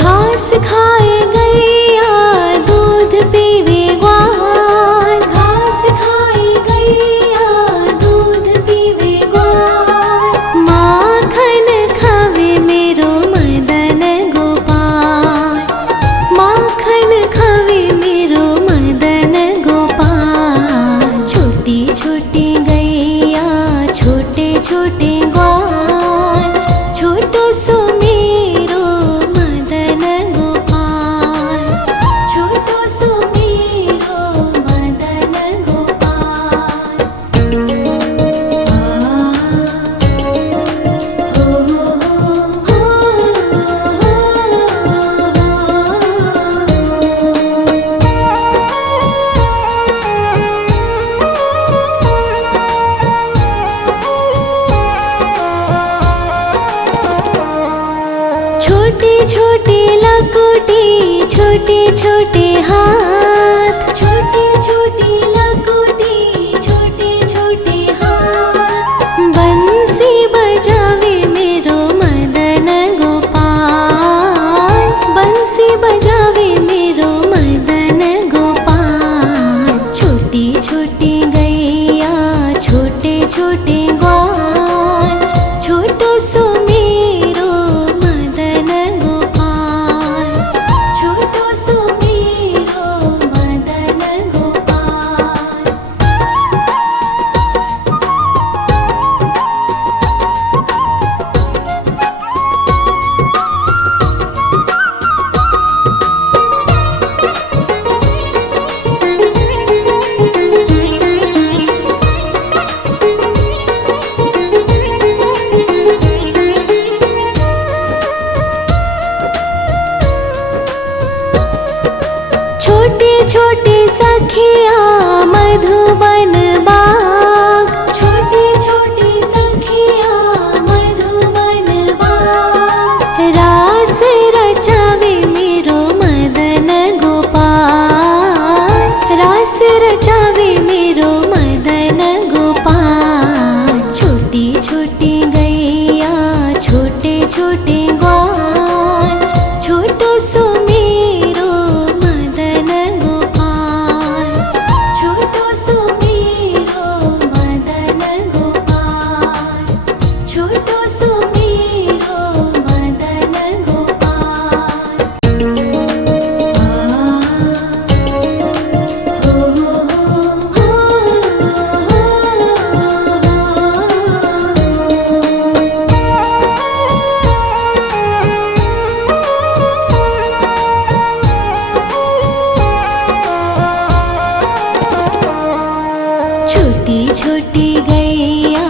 घास खाए गैया दूध पीवे ग्वाल, घास खाए गैया दूध पीवे ग्वाल। माखन खावे मेरो मदन गोपाल, माखन खावे मेरो मदन गोपाल। छोटी छोटी गैया छोटे छोटे ग्वाल, छोटो सो मेरो मदन गोपाल, छोटो सो मेरो मदन गोपाल। छोटी छोटी लकोटी छोटे छोटे हाथ, छोटी छोटी लकोटी छोटे छोटे हाथ। बंसी बजावे मेरो मदन गोपाल, बंसी बजावे मेरो मदन गोपाल। छोटी छोटी गैया छोटे छोटे ग्वाल, छोटो सो मेरो मदन गोपाल, छोटो सो मेरो मदन गोपाल। छोटे छोटे सखिया मधुबन बाग, छोटे छोटे सखिया मधुबन बाग। रास रचावे मेरो मदन गोपाल, रास रचावे मेरो मदन गोपाल। छोटी छोटी गैया छोटे छोटे ग्वाल, छोटो सो मेरो मदन गोपाल, छोटो सो मेरो मदन गोपाल, छोटो सो मेरो मदन गोपाल। छोटी छोटी गैया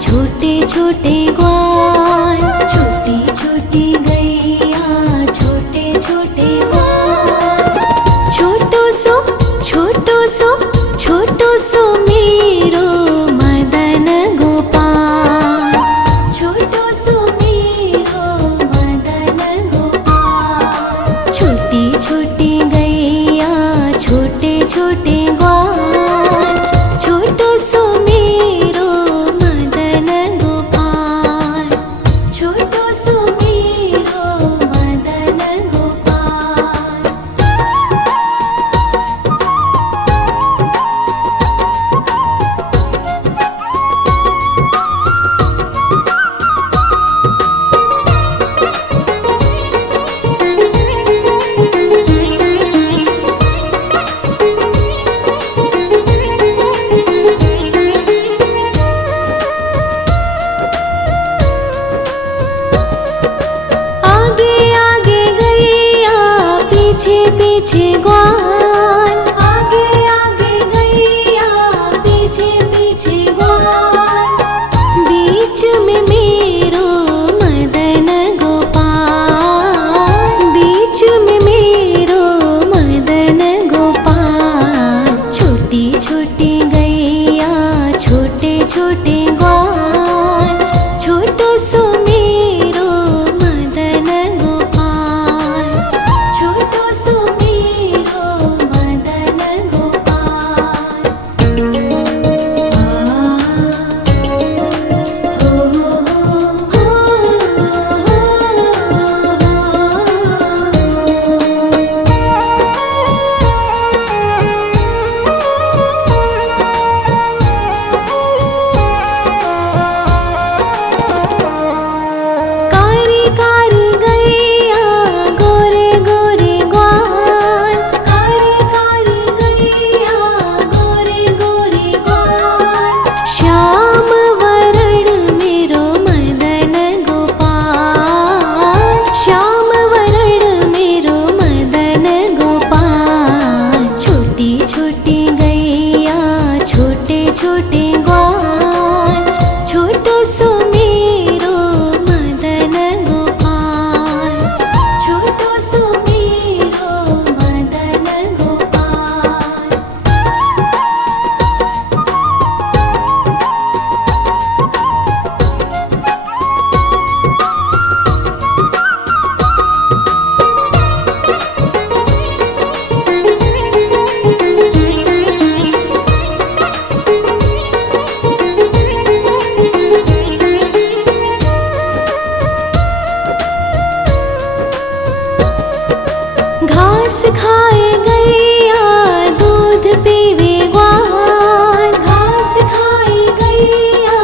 छोटे छोटे ग्वाल, छोटी छोटी गैया छोटे छोटे ग्वाल। छोटो सो छोटो सो छोटो सो मेरो मदन गोपाल, छोटो सो मेरो मदन गोपाल। छोटी छोटी गैया छोटे छोटे ग्वाल, छोटो सो मेरो मदन गोपाल, छोटो सो मेरो मदन गोपाल। आगे आगे गैया पीछे पीछे ग्वाल, आगे आगे गैया पीछे पीछे ग्वाल। बीच में मेरो मदन गोपाल, बीच में मेरो मदन गोपाल। छोटी छोटी गैया छोटे छोटे ग्वाल, छोटो सो मेरो मदन गोपाल, छोटो सो मेरो घास खाए गैया दूध पीवे ग्वाल, घास खाए गैया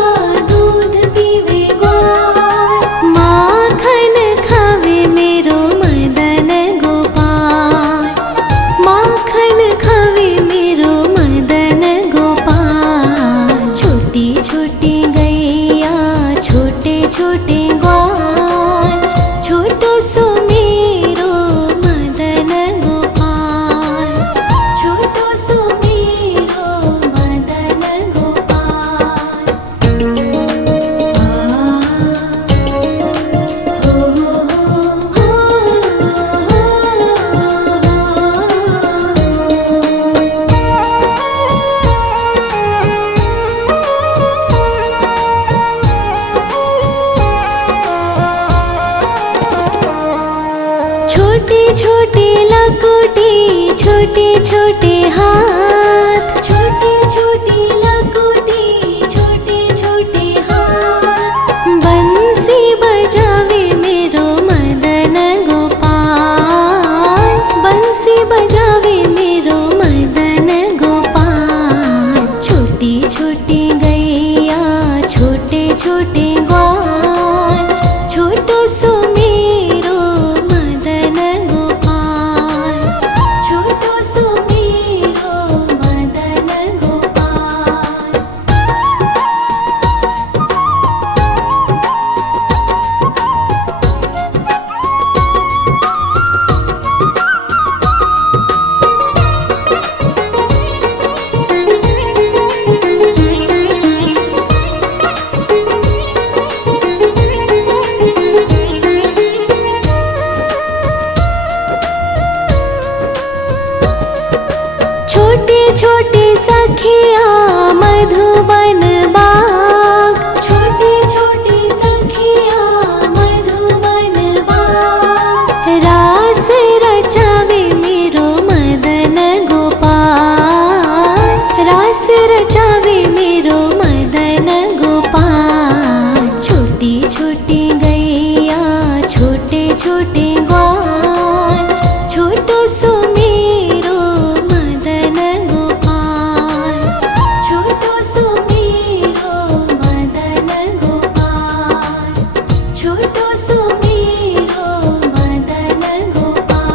दूध पीवे ग्वाल, माखन खावे मेरो मदन गोपाल, माखन खावे मेरो मदन गोपाल। छोटी छोटी गैया छोटे छोटे ग्वाल, छोटो सो मेरो मदन गोपाल, छोटो सो मेरो मदन गोपाल। छोटे छोटे लकोटी छोटे छोटे हाथ, छोटे छोटे लकोटी छोटे छोटे हाथ, बंसी बजावे मेरो मदन गोपाल, बंसी बजावे मेरो मदन गोपाल। छोटी छोटी गैया छोटे छोटे ग्वाल, छोटो सो मेरो मदन गोपाल, छोटो सो मेरो मदन गोपाल। छोटे छोटे सखिया मधुबन बाग, छोटे छोटे सखिया मधुबन बाग, रास रचावे मेरो मदन गोपाल, रास रचावे मेरो मदन गोपाल। छोटी छोटी गैया छोटे छोटे ग्वाल, छोटो सो मेरो मदन गोपाल, छोटो सो मेरो मदन गोपाल, छोटो सो मेरो मदन गोपाल।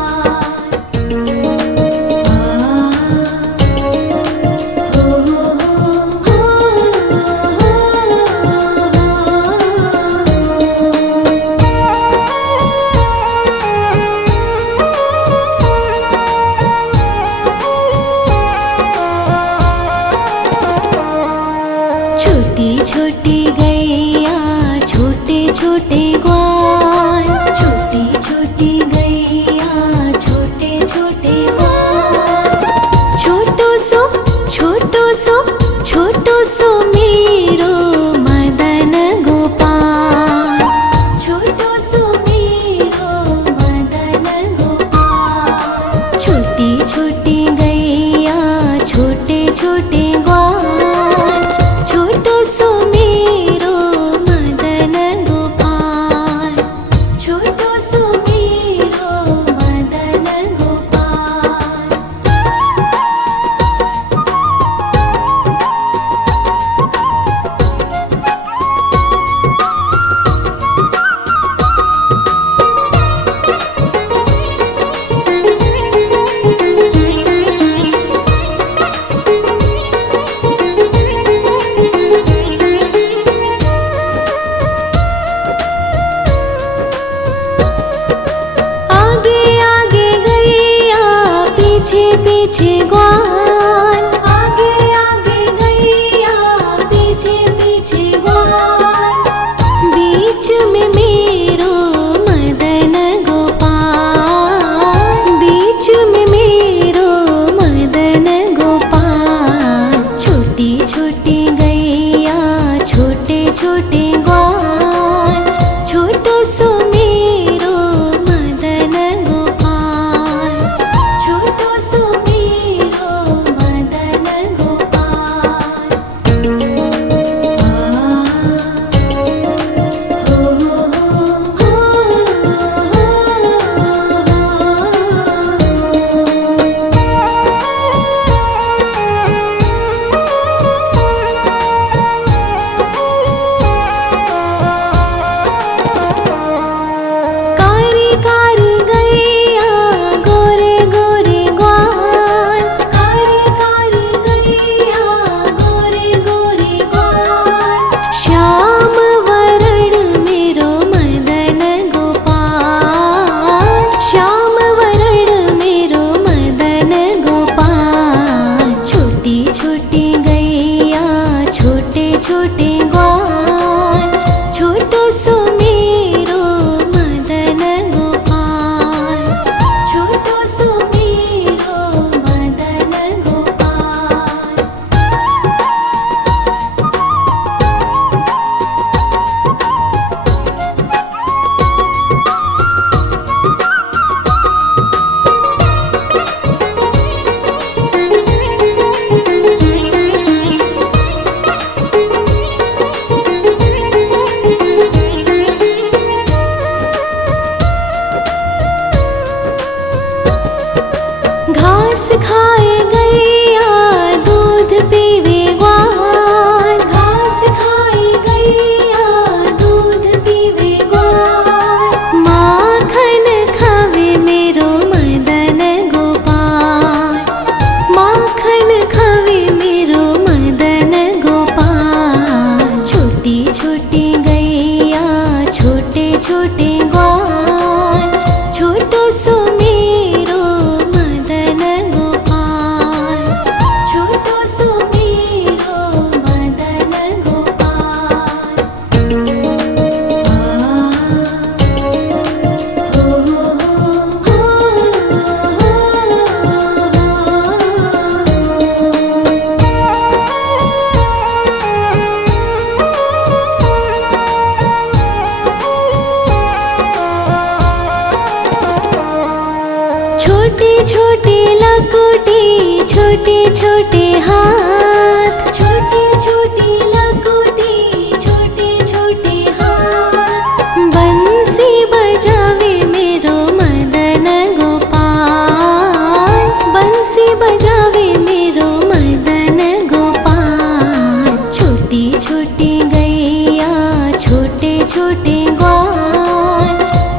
छोटी छोटी गैया छोटे छोटे ग्वाल, छोटी छोटी गैया छोटे छोटे ग्वाल, छोटो सो छोटो सो छोटो सो मेरो मदन गोपाल, छोटो सो मेरो मदन गोपाल। छोटी छोटी गैया छोटे छोटे ग्वाल, छोटो सो मेरो मदन गोपाल, छोटो सो मेरो मदन गोपाल। आगे आगे गैया पीछे पीछे ग्वाल, आगे आगे गैया पीछे पीछे ग्वाल, बीच में मेरो मदन गोपाल, बीच में मेरो मदन गोपाल। छोटी छोटी गैया छोटे छोटे ग्वाल, छोटो सो मेरो मदन गोपाल, छोटो सो मेरो छोटे छोटे लकोटे छोटे छोटे हाथ, छोटे छोटे लकोटे छोटे छोटे हाथ। बंसी बजावे मेरो मदन गोपाल, बंसी बजावे मेरो मदन गोपाल। छोटी छोटी गैया छोटे छोटे ग्वाल,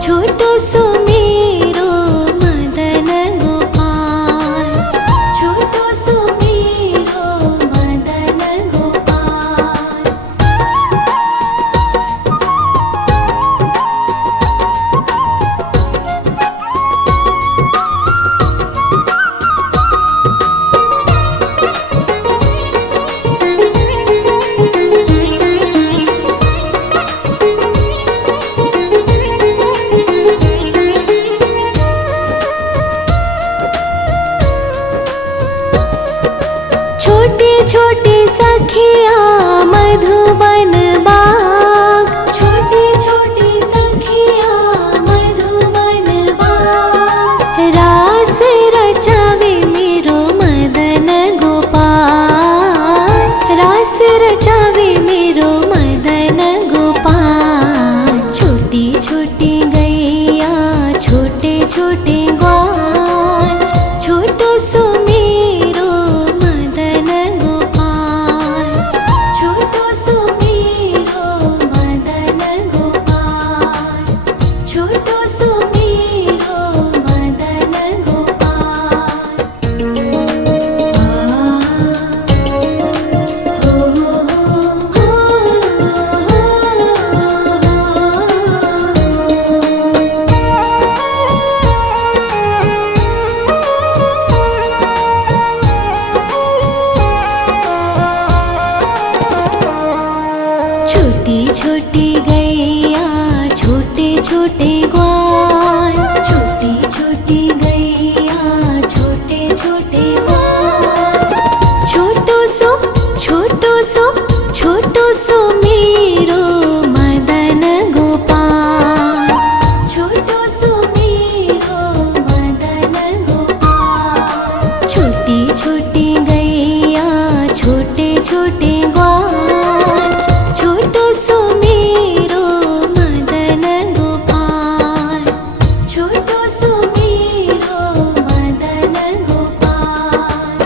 छोटो सो मेरो मदन गोपाल, छोटो सो मेरो मदन गोपाल। छोटे छोटे सखिया मधुबन बाग, छोटे छोटे सखिया मधुबन बाग। रास रचावे मेरो मदन गोपाल, रास रचावे मेरो मदन गोपाल। छोटी छोटी गैया छोटे छोटे ग्वाल, छोटो सो मेरो मदन गोपाल, छोटो सो मेरो मदन गोपाल, छोटो सो मेरो मदन गोपाल। छोटी छोटी गैया छोटे छोटे ग्वाल, छोटी छोटी गैया छोटे छोटे ग्वाल। छोटो सो छोटो सो छोटो सो मेरो मदन गोपाल, छोटो सो मेरो मदन गोपाल। छोटी छोटी गैया छोटे छोटे ग्वाल, छोटो सो मेरो मदन गोपाल, छोटो सो मेरो मदन गोपाल।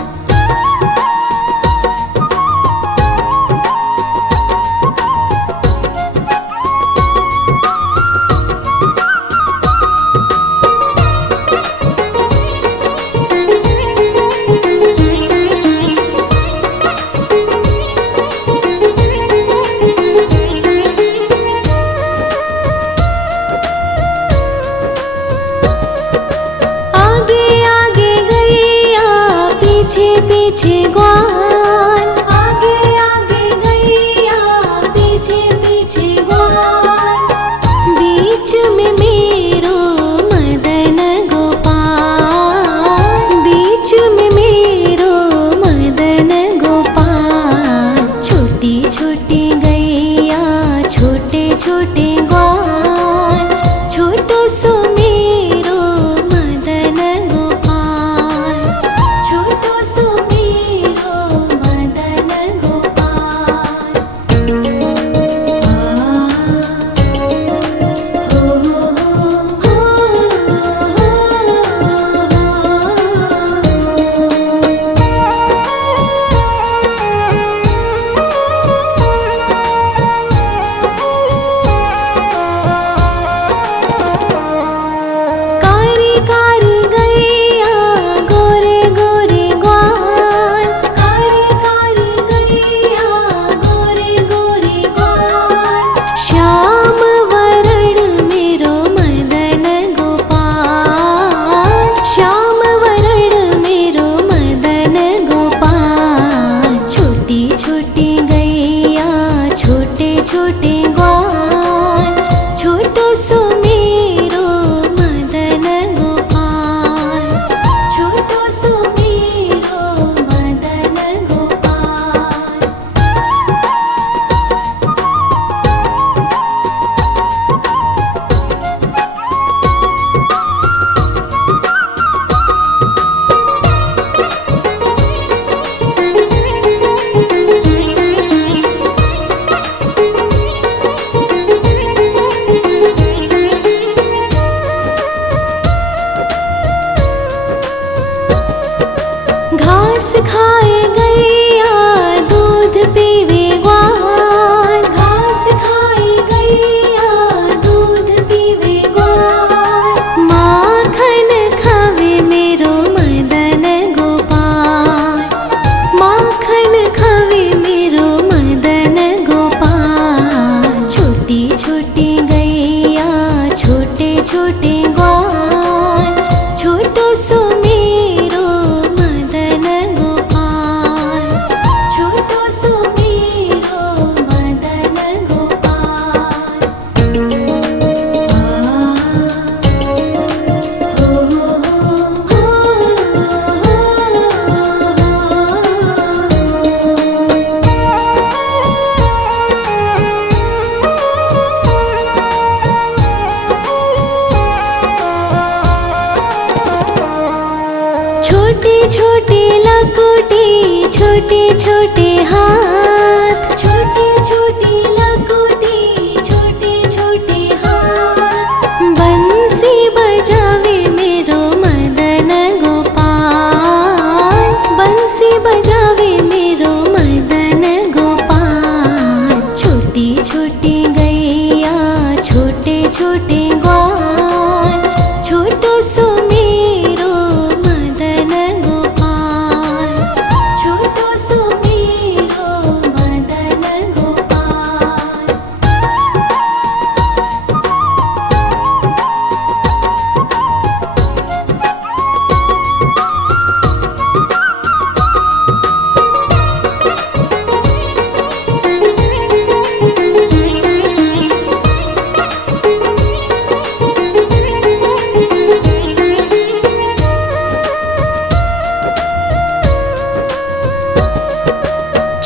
आगे आगे गैया पीछे पीछे ग्वाल, आगे आगे गैया पीछे पीछे ग्वाल। बीच में मेरो मदन गोपाल, बीच में मेरो मदन गोपाल। छोटी छोटी गैया छोटे छोटे ग्वाल, छोटो सो मेरो मदन गोपाल, छोटो सो मेरो छोटी लकुटी छोटे छोटे हाथ, छोटी छोटी लकुटी छोटे छोटे हाथ। बंसी बजावे मेरो मदन गोपाल, बंसी बजावे मेरो मदन गोपाल। छोटी छोटी गैया छोटे छोटे ग्वाल, छोटो सो मेरो मदन गोपाल, छोटो सो मेरो मदन गोपाल।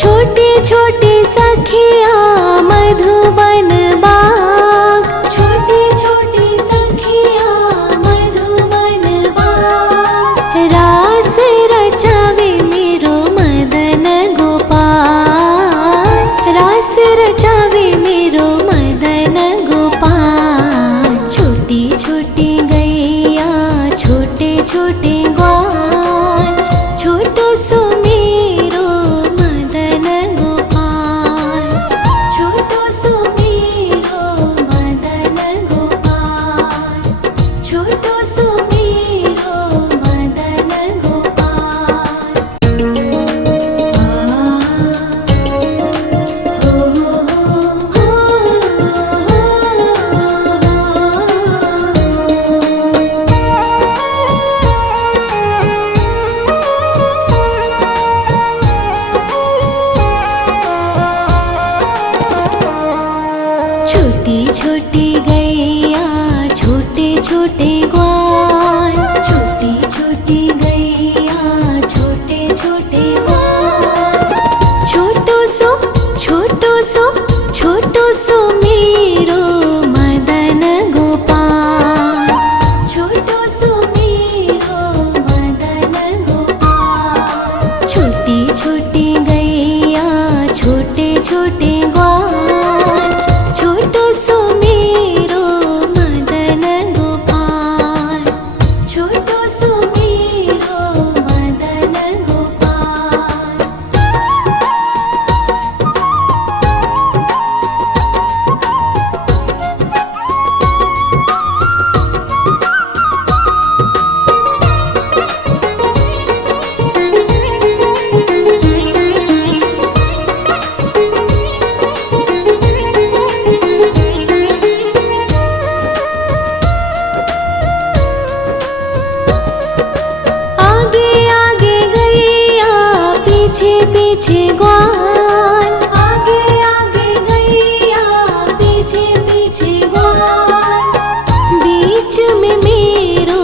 छोटे छोटे सखिया मधुबन बाग, छोटे छोटे सखिया मधुबन बाग। रास रचावे मेरो मदन गोपाल, रास रचावे मेरो मदन गोपाल। छोटी छोटी गैया छोटे छोटे ग्वाल, छोटो सो मेरो मदन गोपाल, छोटो सो मेरो मदन गोपाल, छोटो सो मेरो मदन गोपाल। छोटी छोटी गैया छोटे छोटे ग्वाल, छोटी छोटी गैया छोटे छोटे ग्वाल। छोटो सो छोटो सो छोटो सो मेरो मदन गोपाल, छोटो सो मेरो मदन गोपाल। छोटी छोटी गैया छोटे छोटे ग्वाल, छोटो सो मेरो मदन गोपाल, छोटो सो मेरो मदन गोपाल। आगे आगे गैया पीछे पीछे ग्वाल, आगे आगे गैया पीछे पीछे ग्वाल। बीच में मेरो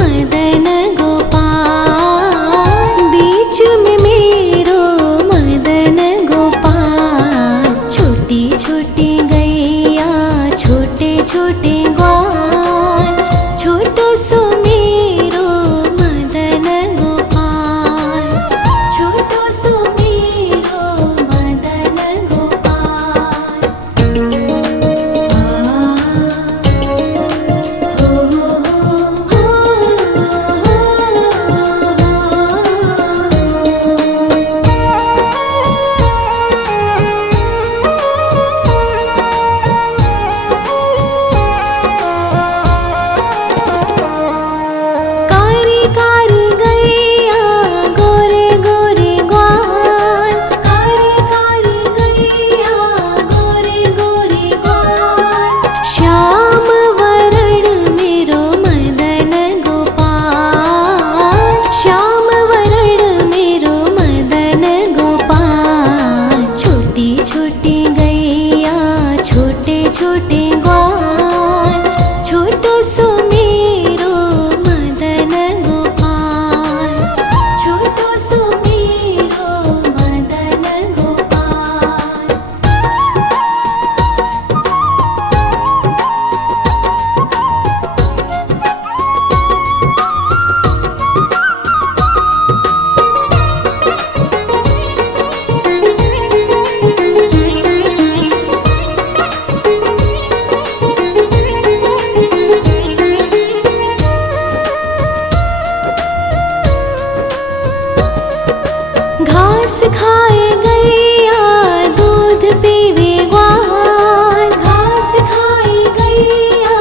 मदन गोपाल, बीच में मेरो मदन गोपाल। छोटी छोटी गैया छोटे छोटे ग्वाल, छोटो सो मेरो मदन गोपाल, छोटो सो मेरो खाए गैया दूध पीवे ग्वाल, घास खाए गैया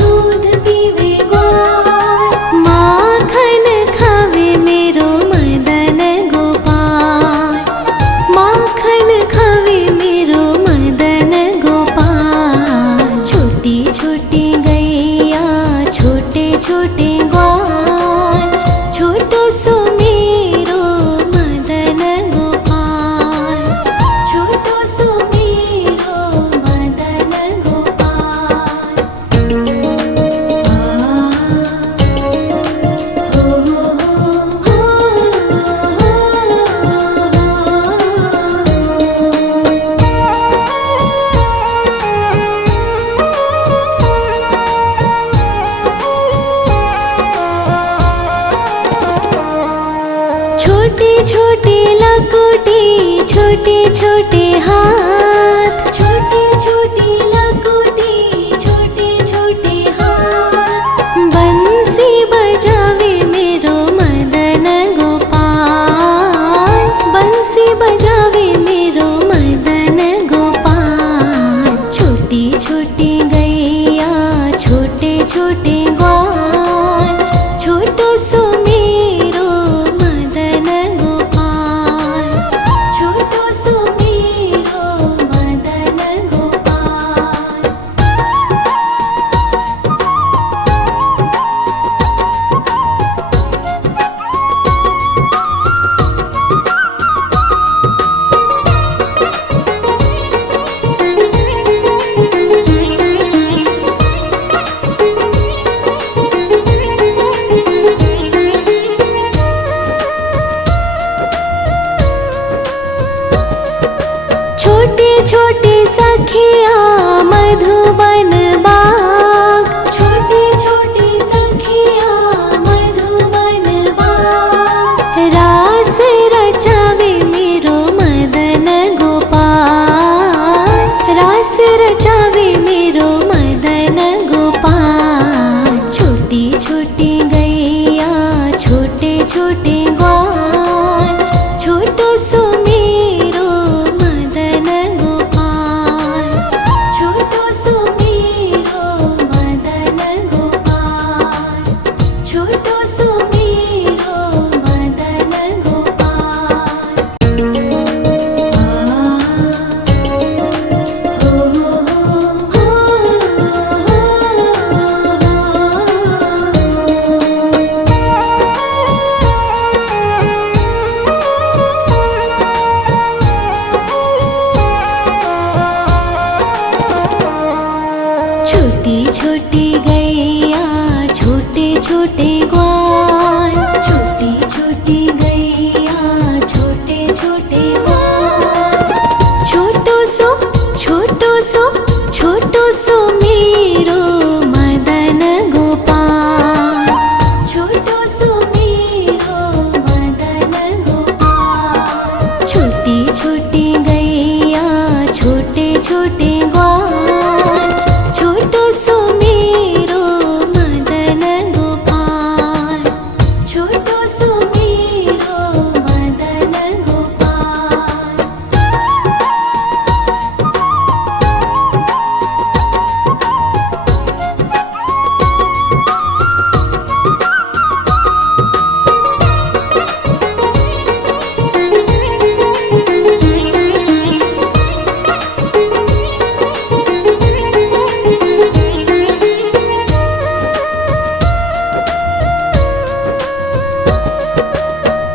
दूध पीवे ग्वाल, माखन खावे मेरो मदन गोपाल, माखन खावे मेरो मदन गोपाल। छोटी छोटी गैया छोटे छोटे ग्वाल, छोटो सो मेरो मदन गोपाल, छोटो सो मेरो मदन गोपाल। छोटी छोटी लकुटी छोटे छोटे हाथ, छोटी छोटी लकुटी छोटे छोटे हाथ, बंसी बजावे मेरो मदन गोपाल, बंसी बजावे मेरो मदन गोपाल। छोटी छोटी गैया छोटे छोटे ग्वाल, छोटो सो मेरो मदन गोपाल, छोटो सो मेरो मदन गोपाल। छोटे छोटे सखिया मधुबन बाग, छोटे छोटे सखिया मधुबन बाग, रास रचावे मेरो मदन गोपाल, रास रचावे मेरो मदन गोपाल। छोटी छोटी गैया छोटे छोटे ग्वाल, छोटो सो मेरो मदन गोपाल, छोटो सो मेरो मदन गोपाल, छोटो सो मेरो मदन गोपाल। छोटी छोटी गैया छोटे छोटे ग्वाल, छोटी छोटी गैया छोटे छोटे ग्वाल, छोटो सो छोटो सो मेरो मदन गोपाल, छोटो सो मेरो मदन गोपाल। छोटी छोटी गैया छोटे छोटे ग्वाल, छोटो सो मेरो मदन गोपाल, छोटो सो मेरो मदन गोपाल।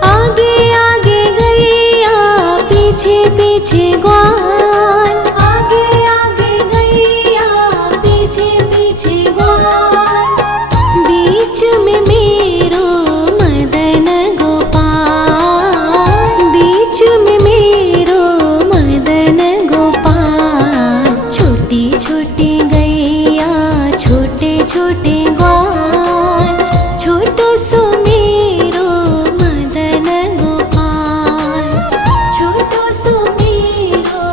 आगे आगे गैया पीछे पीछे ग्वाल, आगे आगे गैया पीछे पीछे ग्वाल, बीच में मेरो मदन गोपाल, बीच में मेरो मदन गोपाल। छोटी छोटी गैया छोटे छोटे ग्वाल, छोटो सो मेरो मदन गोपाल, छोटो सो मेरो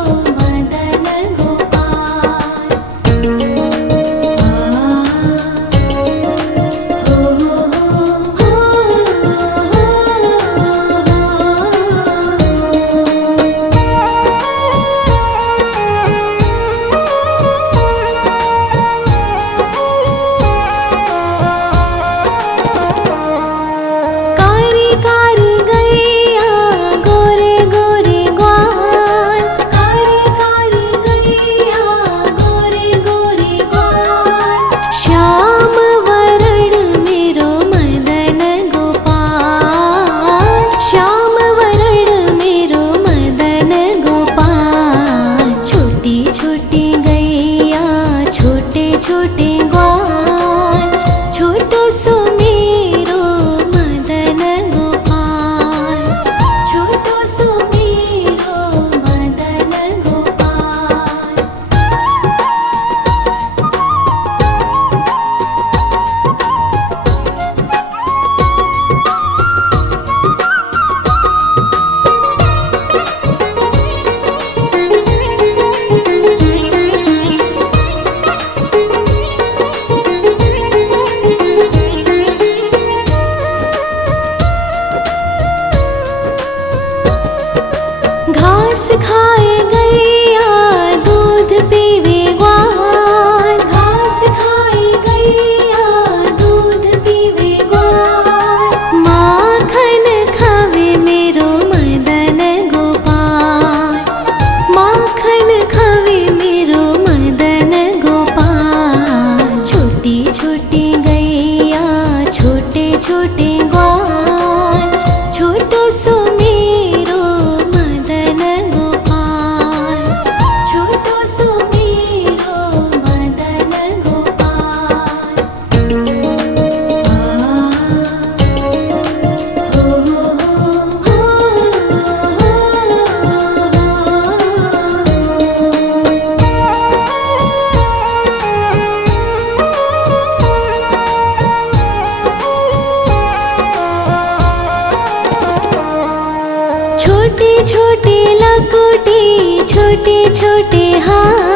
छोटे लकोटे छोटे छोटे हाथ।